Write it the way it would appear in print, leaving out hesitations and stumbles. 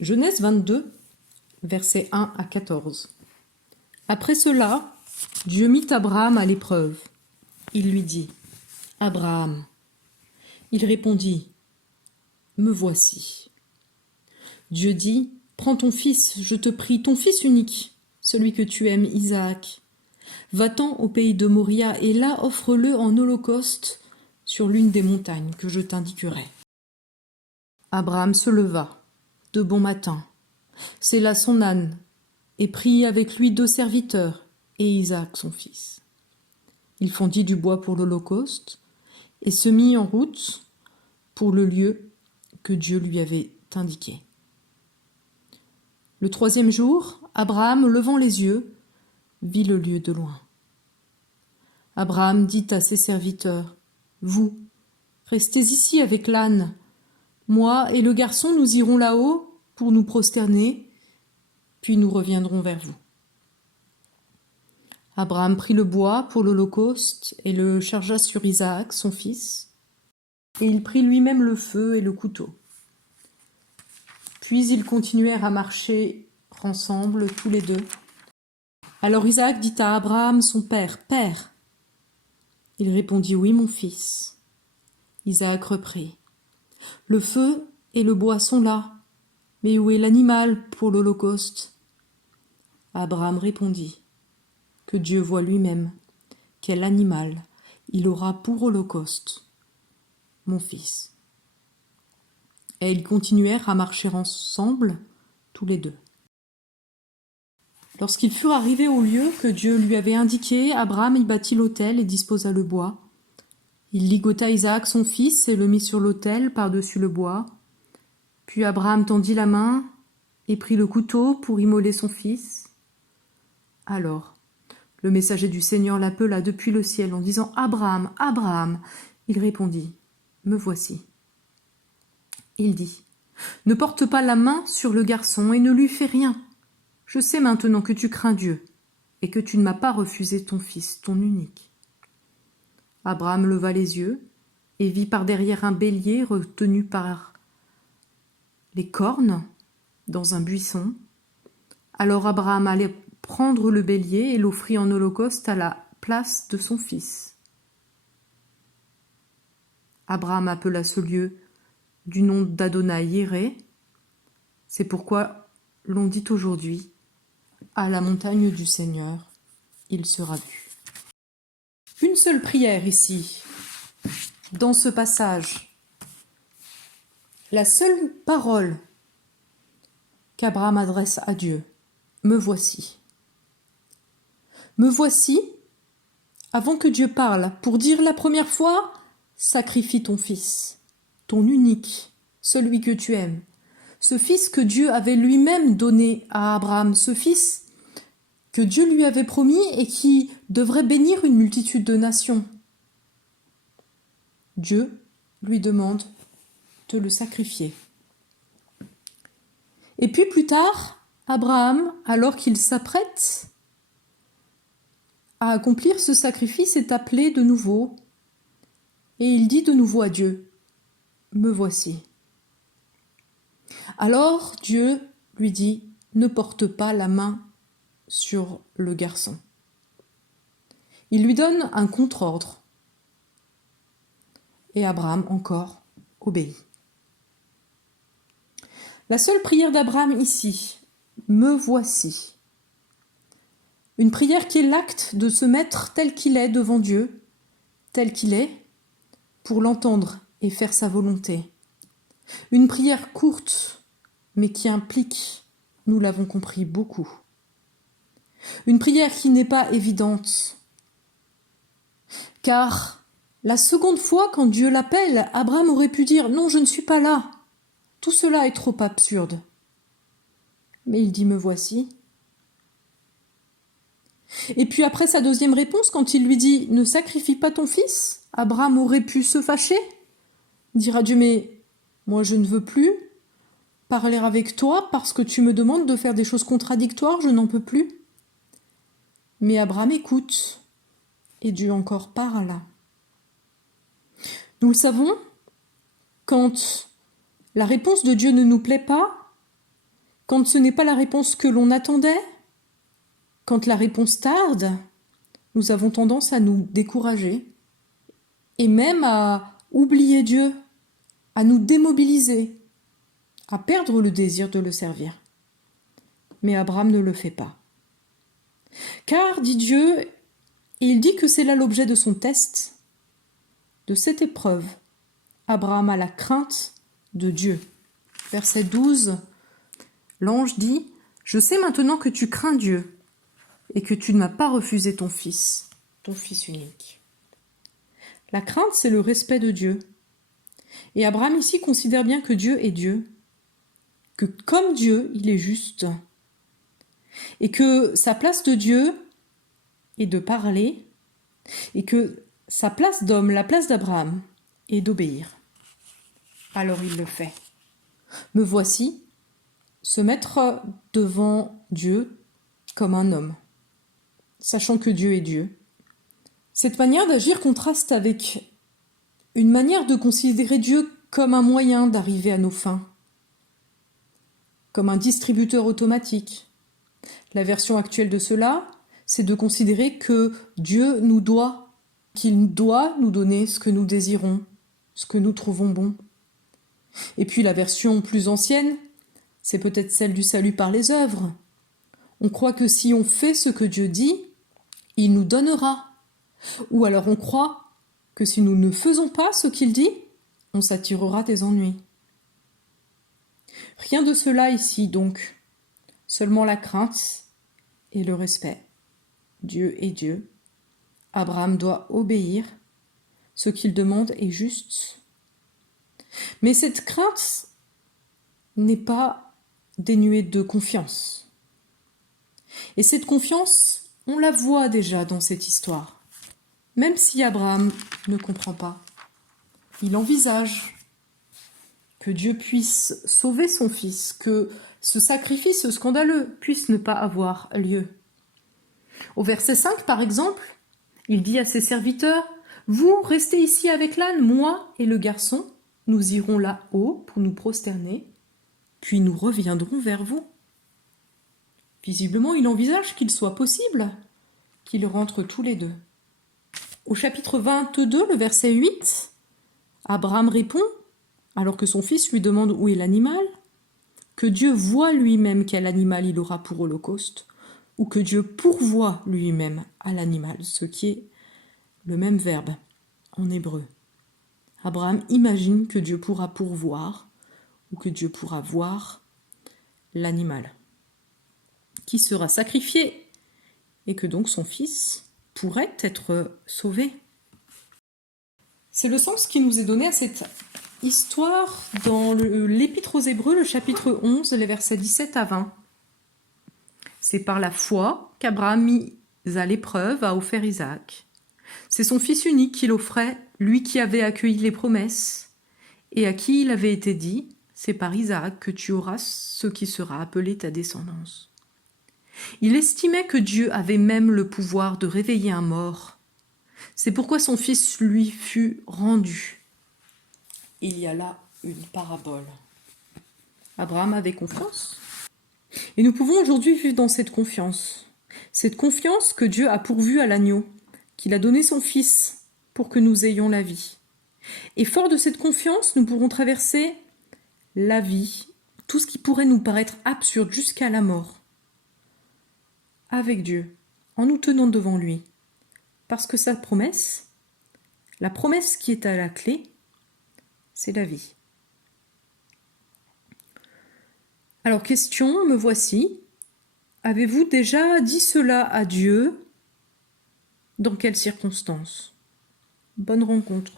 Genèse 22, versets 1 à 14. Après cela, Dieu mit Abraham à l'épreuve. Il lui dit : « Abraham. » Il répondit : « Me voici. » Dieu dit : « Prends ton fils, je te prie, ton fils unique, celui que tu aimes, Isaac. Va-t'en au pays de Moria et là offre-le en holocauste sur l'une des montagnes que je t'indiquerai. » Abraham se leva de bon matin, sella son âne et prit avec lui 2 serviteurs et Isaac son fils. Il fondit du bois pour l'holocauste et se mit en route pour le lieu que Dieu lui avait indiqué. Le 3e jour, Abraham, levant les yeux, vit le lieu de loin. Abraham dit à ses serviteurs : « Vous, restez ici avec l'âne. Moi et le garçon, nous irons là-haut pour nous prosterner, puis nous reviendrons vers vous. » Abraham prit le bois pour l'holocauste et le chargea sur Isaac, son fils, et il prit lui-même le feu et le couteau. Puis ils continuèrent à marcher ensemble, tous les deux. Alors Isaac dit à Abraham, son père : « Père !» Il répondit : « Oui, mon fils. » Isaac reprit : « Le feu et le bois sont là, mais où est l'animal pour l'holocauste ?» Abraham répondit : « Que Dieu voie lui-même quel animal il aura pour holocauste, mon fils. » Et ils continuèrent à marcher ensemble, tous les deux. Lorsqu'ils furent arrivés au lieu que Dieu lui avait indiqué, Abraham y bâtit l'autel et disposa le bois. Il ligota Isaac son fils et le mit sur l'autel par-dessus le bois. Puis Abraham tendit la main et prit le couteau pour immoler son fils. Alors, le messager du Seigneur l'appela depuis le ciel en disant : « Abraham, Abraham !» Il répondit : « Me voici. » Il dit : « Ne porte pas la main sur le garçon et ne lui fais rien. Je sais maintenant que tu crains Dieu et que tu ne m'as pas refusé ton fils, ton unique. » Abraham leva les yeux et vit par derrière un bélier retenu par les cornes dans un buisson. Alors Abraham allait prendre le bélier et l'offrit en holocauste à la place de son fils. Abraham appela ce lieu du nom d'Adonai-Yéré. C'est pourquoi l'on dit aujourd'hui : à la montagne du Seigneur, il sera vu. Une seule prière ici, dans ce passage. La seule parole qu'Abraham adresse à Dieu : me voici. Me voici, avant que Dieu parle, pour dire la première fois : sacrifie ton fils, ton unique, celui que tu aimes. Ce fils que Dieu avait lui-même donné à Abraham, ce fils que Dieu lui avait promis et qui devrait bénir une multitude de nations. Dieu lui demande de le sacrifier. Et puis plus tard, Abraham, alors qu'il s'apprête à accomplir ce sacrifice, est appelé de nouveau et il dit de nouveau à Dieu : me voici. Alors Dieu lui dit : ne porte pas la main sur le garçon. Il lui donne un contre-ordre. Et Abraham encore obéit. La seule prière d'Abraham ici : me voici. Une prière qui est l'acte de se mettre tel qu'il est devant Dieu, tel qu'il est, pour l'entendre et faire sa volonté. Une prière courte, mais qui implique, nous l'avons compris, beaucoup. Une prière qui n'est pas évidente, car la seconde fois, quand Dieu l'appelle, Abraham aurait pu dire : non, je ne suis pas là. Tout cela est trop absurde. Mais il dit : me voici. Et puis après sa deuxième réponse, quand il lui dit : ne sacrifie pas ton fils, Abraham aurait pu se fâcher, dire à Dieu : mais moi je ne veux plus parler avec toi parce que tu me demandes de faire des choses contradictoires, je n'en peux plus. Mais Abraham écoute, et Dieu encore parle. Nous le savons, quand la réponse de Dieu ne nous plaît pas, Quand ce n'est pas la réponse que l'on attendait, quand la réponse tarde, nous avons tendance à nous décourager et même à oublier Dieu, à nous démobiliser, à perdre le désir de le servir. Mais Abraham ne le fait pas. Car, dit Dieu, et il dit que c'est là l'objet de son test, de cette épreuve, Abraham a la crainte de Dieu. Verset 12, l'ange dit « Je sais maintenant que tu crains Dieu et que tu ne m'as pas refusé ton fils unique. » La crainte, c'est le respect de Dieu. Et Abraham ici considère bien que Dieu est Dieu, que comme Dieu, il est juste, et que sa place de Dieu est de parler, et que sa place d'homme, la place d'Abraham, est d'obéir. Alors il le fait. Me voici se mettre devant Dieu comme un homme, sachant que Dieu est Dieu. Cette manière d'agir contraste avec une manière de considérer Dieu comme un moyen d'arriver à nos fins, comme un distributeur automatique. La version actuelle de cela, c'est de considérer que Dieu nous doit, qu'il doit nous donner ce que nous désirons, ce que nous trouvons bon. Et puis la version plus ancienne, c'est peut-être celle du salut par les œuvres. On croit que si on fait ce que Dieu dit, il nous donnera. Ou alors on croit que si nous ne faisons pas ce qu'il dit, on s'attirera des ennuis. Rien de cela ici donc, seulement la crainte et le respect. Dieu est Dieu. Abraham doit obéir. Ce qu'il demande est juste. Mais cette crainte n'est pas dénuée de confiance. Et cette confiance, on la voit déjà dans cette histoire. Même si Abraham ne comprend pas, il envisage que Dieu puisse sauver son fils, que ce sacrifice scandaleux puisse ne pas avoir lieu. Au verset 5, par exemple, il dit à ses serviteurs « Vous restez ici avec l'âne, moi et le garçon, nous irons là-haut pour nous prosterner, puis nous reviendrons vers vous. » Visiblement, il envisage qu'il soit possible qu'ils rentrent tous les deux. Au chapitre 22, le verset 8, Abraham répond, alors que son fils lui demande où est l'animal, que Dieu voit lui-même quel animal il aura pour holocauste, ou que Dieu pourvoit lui-même à l'animal, ce qui est le même verbe en hébreu. Abraham imagine que Dieu pourra pourvoir, ou que Dieu pourra voir l'animal, qui sera sacrifié, et que donc son fils pourrait être sauvé. C'est le sens qui nous est donné à cette histoire dans l'Épître aux Hébreux, le chapitre 11, les versets 17 à 20. C'est par la foi qu'Abraham, mis à l'épreuve, a offert Isaac. C'est son fils unique qu'il offrait, lui qui avait accueilli les promesses, et à qui il avait été dit « C'est par Isaac que tu auras ce qui sera appelé ta descendance. » Il estimait que Dieu avait même le pouvoir de réveiller un mort. C'est pourquoi son fils lui fut rendu. Il y a là une parabole. Abraham avait confiance. Et nous pouvons aujourd'hui vivre dans cette confiance. Cette confiance que Dieu a pourvue à l'agneau, qu'il a donné son fils pour que nous ayons la vie. Et fort de cette confiance, nous pourrons traverser la vie, tout ce qui pourrait nous paraître absurde jusqu'à la mort, avec Dieu, en nous tenant devant lui. Parce que sa promesse, la promesse qui est à la clé, c'est la vie. Alors question, me voici. Avez-vous déjà dit cela à Dieu? Dans quelles circonstances? Bonne rencontre.